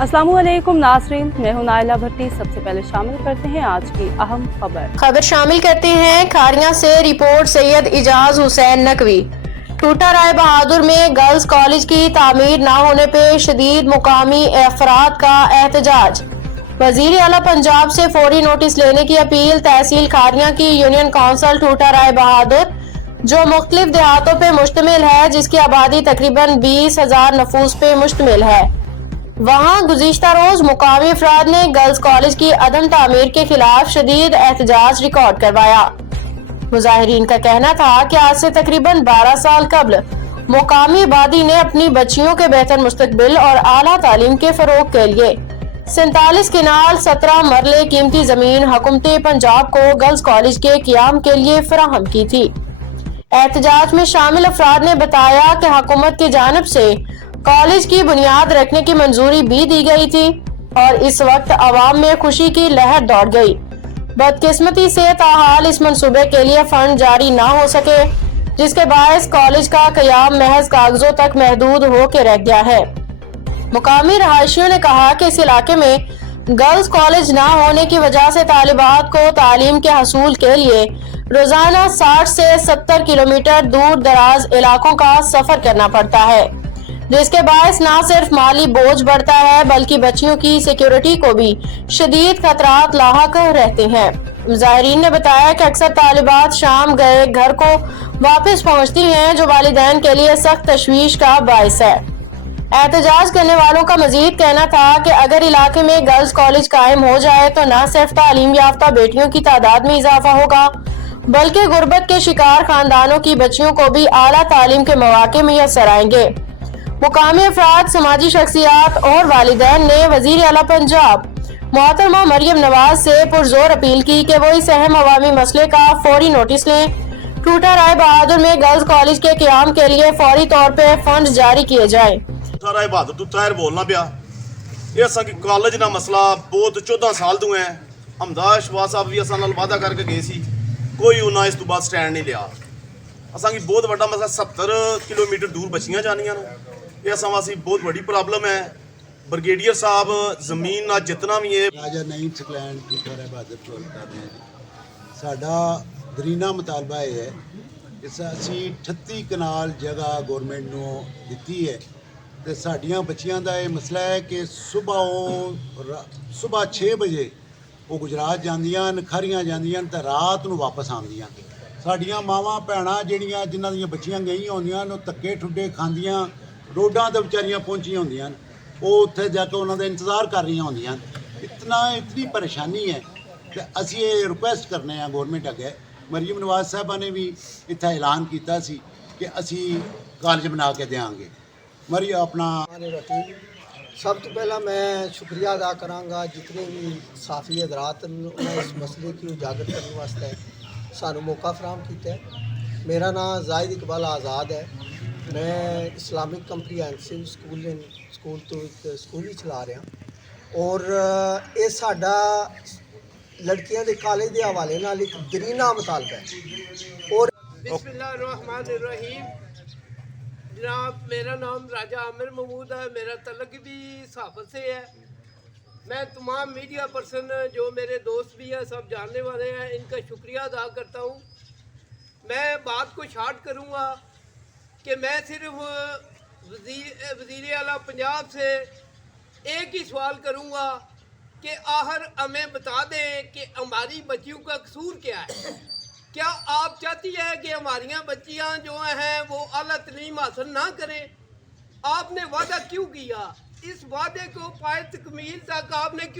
अस्सलामुअलैकुम नाज़रीन, मैं हूं नाइला भट्टी। सबसे पहले शामिल करते हैं आज की अहम खबर शामिल करते हैं। खारियां से रिपोर्ट सैयद इजाज हुसैन नकवी। टूटा राय बहादुर में गर्ल्स कॉलेज की तामीर न होने पे शदीद मुकामी अफराद का एहतजाज। वजीर आला पंजाब से फौरी नोटिस लेने की अपील। तहसील खारियां की यूनियन काउंसिल टूटा राय बहादुर जो मुख्तलिफ देहातों पे मुश्तमिल है, जिसकी आबादी तकरीबन 20,000 नफूस पे मुश्तमिल है, वहाँ गुज़िश्ता रोज मुकामी अफराद ने गर्ल्स कॉलेज की अदम तामीर के खिलाफ शदीद एहतजाज रिकॉर्ड करवाया। मुजाहिरीन का कहना था कि आज से तकरीबन 12 साल कबल मुकामी आबादी ने अपनी बच्चियों के बेहतर मुस्तकबिल और आला तालीम के फरोग के लिए 47 किनाल 17 मरले कीमती जमीन हुकूमत पंजाब को गर्ल्स कॉलेज के क़याम के लिए फराहम की थी। एहतजाज में शामिल अफराद ने बताया कि हुकूमत की जानिब से कॉलेज की बुनियाद रखने की मंजूरी भी दी गई थी और इस वक्त अवाम में खुशी की लहर दौड़ गई। बदकिस्मती से ताहाल इस मंसूबे के लिए फंड जारी न हो सके, जिसके बायस कॉलेज का क़याम महज कागजों तक महदूद होकर रह गया है। मुकामी रहायशियों ने कहा कि इस इलाके में गर्ल्स कॉलेज न होने की वजह से तालिबात को तालीम के हसूल के लिए रोजाना 60 से 70 किलोमीटर दूर दराज इलाकों का सफर करना पड़ता है, जिसके बायस न सिर्फ माली बोझ बढ़ता है बल्कि बच्चियों की सिक्योरिटी को भी शदीद खतरात लाहक रहते हैं। मुजाहिरीन ने बताया कि अक्सर तालिबात शाम गए घर को वापस पहुंचती हैं, जो वालिदैन के लिए सख्त तशवीश का बायस है। एहतजाज करने वालों का मजीद कहना था कि अगर इलाके में गर्ल्स कॉलेज कायम हो जाए तो न सिर्फ तालीम याफ्ता बेटियों की तादाद में इजाफा होगा बल्कि गुर्बत के शिकार खानदानों की बच्चियों को भी आला तालीम के मौके मुयस्सर आएंगे। मुकामी अफराद, समाजी शख्सियात और वालिदैन ने वजीर आला पंजाब मोहतरमा मरियम नवाज से पुरजोर अपील की कि वो इस अहम अवामी मसले का फौरी नोटिस लें। टूटा राय बहादुर में गर्ल्स कॉलेज के क़याम के लिए फौरी तौर पे फंड जारी किए जाए। टूटा राय बहादुर तो तैर बोलना पिया ये असा कि कॉलेज का मसला बहुत 14 साल तो है। हमदा शवा साहब भी असा नाल वादा करके गए सी, कोई उन्हें इस तो बाद स्टैंड नहीं लिया। असा की बहुत बड़ा मसला 70 किलोमीटर दूर बच्चियां जानियां ये असा वास्ते बहुत बड़ी प्रॉब्लम है। ब्रिगेडियर साहब जमीन ना जितना भी है राजा नईम सकलैंड टूटा राय बहादुर चोल कर रहे हैं। साडा दरीना मुतालबा यह है कि असी 38 कनाल जगह गौरमेंट नूं दिती है तो साडियां बच्चियां दा यह मसला है कि सुबह 6 बजे वो गुजरात जांदियां खारियां जांदियां तो रात नूं वापस आंदियां। साडियां मावां भैणां जिहड़ियां जिन्हां दियां बच्चियां गईयां होंदियां वो धक्के ठुड्डे खांदियां रोडां ते बेचारियां पहुंचियां होंदियां, वो उत्थे जाके उन्होंने इंतज़ार कर रही होंदियां। इतनी परेशानी है कि असी ये रिक्वेस्ट करने हैं गौरमेंट अगे। मरियम नवाज साहबा ने भी इतना ऐलान किया सी कि असी कॉलेज बना के देंगे। मरियम अपना सब तो पहला मैं शुक्रिया अदा कराँगा जितने भी साफी हजरात ने इस मसले की उजागर करने वास्ते सानू मौका फराहम किया है। मेरा नाम जाहिद इकबाल आज़ाद है। मैं इस्लामिक कंप्रीहेंसिव स्कूल तो एक स्कूल ही चला रहा और ये साडा लड़कियां दे कॉलेज के हवाले नाल एक दरीना मुतालबा है। और बिस्मिल्लाहिर्रहमानिर्रहीम। जनाब, मेरा नाम राजा आमिर महमूद है। मेरा तलक भी सहाफ़त से है। मैं तमाम मीडिया पर्सन जो मेरे दोस्त भी हैं सब जानने वाले हैं, इनका शुक्रिया अदा करता हूँ। मैं बात को शार्ट करूँगा कि मैं सिर्फ वज़ीर आला पंजाब से एक ही सवाल करूँगा कि आखिर हमें बता दें कि हमारी बच्चियों का कसूर क्या है। क्या आप चाहती है कि हमारी बच्चियाँ जो हैं वो आला तालीम हासिल ना करें? आपने वादा क्यों किया? इस वादे को पाए तकमील तक आपने क्यों